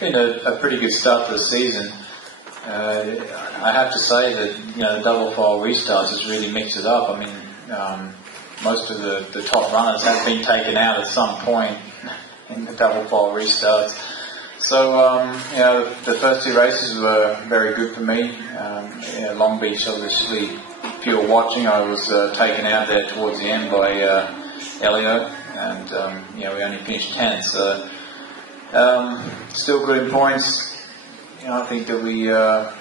been a pretty good start to the season. I have to say that the double file restarts has really mixed it up. I mean, most of the top runners have been taken out at some point in the double file restarts. So the first two races were very good for me. Long Beach, obviously, if you were watching, I was taken out there towards the end by Elio, and we only finished 10th. So still good in points. I think that we got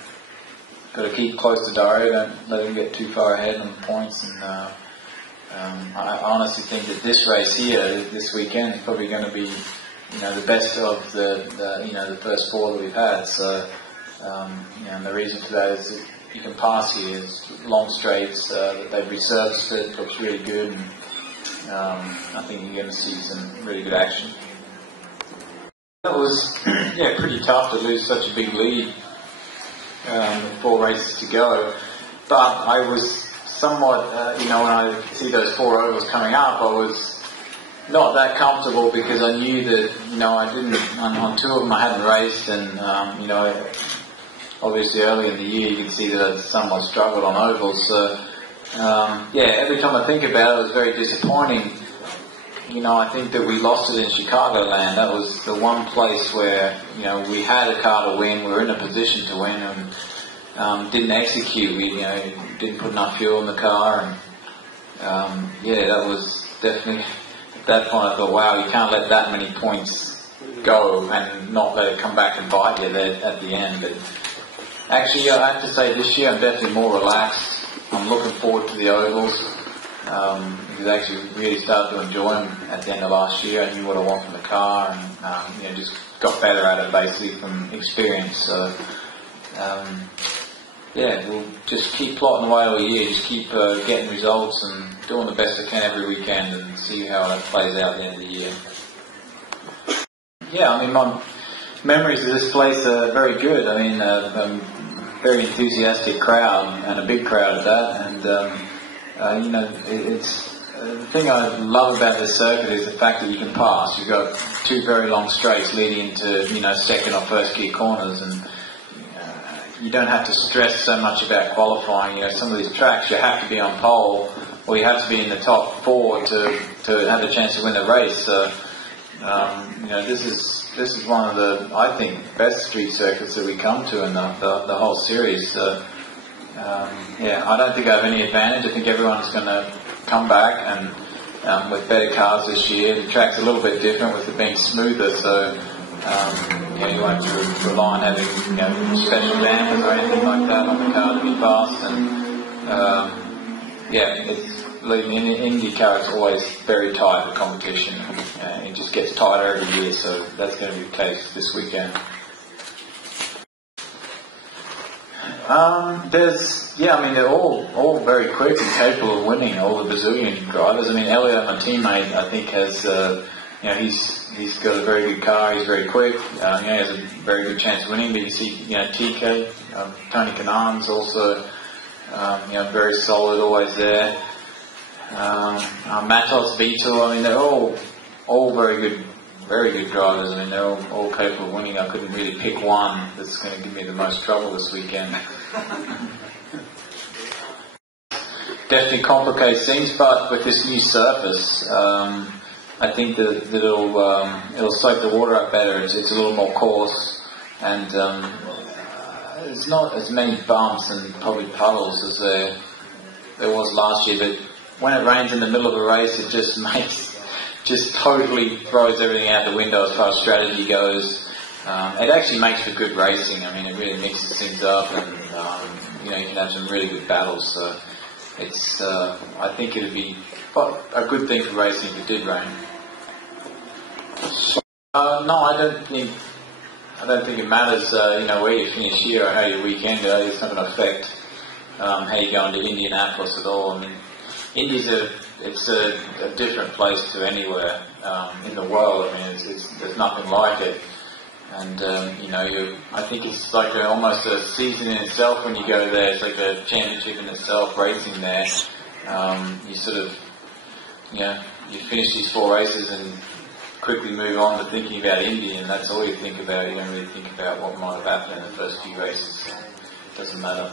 to keep close to Dario, don't let him get too far ahead on the points. And I honestly think that this race here, this weekend, is probably going to be the best of the first four that we've had. So and the reason for that is that you can pass here. It's long straights. They've resurfaced it. Looks really good. And I think you're going to see some really good action. It was pretty tough to lose such a big lead with 4 races to go, but I was somewhat, when I see those 4 ovals coming up, I was not that comfortable because I knew that, I didn't, on 2 of them I hadn't raced, and, obviously early in the year you can see that I somewhat struggled on ovals, so, every time I think about it, it was very disappointing. I think that we lost it in Chicagoland. That was the one place where, we had a car to win, we were in a position to win, and didn't execute. We, didn't put enough fuel in the car, and that was definitely, at that point I thought, wow, you can't let that many points go and not let it come back and bite you there at the end. But actually, I have to say this year I'm definitely more relaxed. I'm looking forward to the ovals. Because I actually really started to enjoy them at the end of last year. I knew what I want from the car, and just got better at it basically from experience. So we'll just keep plotting away all year, just keep getting results and doing the best I can every weekend, and see how that plays out at the end of the year. My memories of this place are very good. I mean, a very enthusiastic crowd, and a big crowd at that, and it's the thing I love about this circuit is the fact that you can pass. You've got 2 very long straights leading into second or first gear corners, and you don't have to stress so much about qualifying. Some of these tracks you have to be on pole, or you have to be in the top 4 to have a chance to win the race. So this is one of the, I think, best street circuits that we come to in the whole series. So, I don't think I have any advantage. I think everyone's going to come back and with better cars this year. The track's a little bit different with it being smoother, so you won't have to rely on having special dampers or anything like that on the car to be fast. And believe me, in IndyCar it's always very tight, the competition. It just gets tighter every year, so that's going to be the case this weekend. They're all very quick and capable of winning, all the Brazilian drivers. I mean, Elio, my teammate, I think has, he's got a very good car, he's very quick, he has a very good chance of winning, but you see, TK, Tony Kanan's also, very solid, always there. Matos, Vitor, I mean, they're all very good drivers. I mean, they're all capable of winning. I couldn't really pick one that's going to give me the most trouble this weekend. Definitely complicates things, but with this new surface, I think that it'll soak the water up better. It's a little more coarse, and there's not as many bumps and probably puddles as there was last year. But when it rains in the middle of a race, it just totally throws everything out the window as far as strategy goes. It actually makes for good racing. I mean, it really mixes things up, and you can have some really good battles. So it's, I think it'd be a good thing for racing if it did rain. No, I don't think it matters. Where you finish here or how your weekend goes. It's not going to affect how you go into Indianapolis at all. I mean, Indy's a different place to anywhere in the world. I mean, there's nothing like it, and I think it's like almost a season in itself when you go there. It's like a championship in itself, racing there. You sort of, you finish these 4 races and quickly move on to thinking about Indy, and that's all you think about. You don't really think about what might have happened in the first few races. It doesn't matter.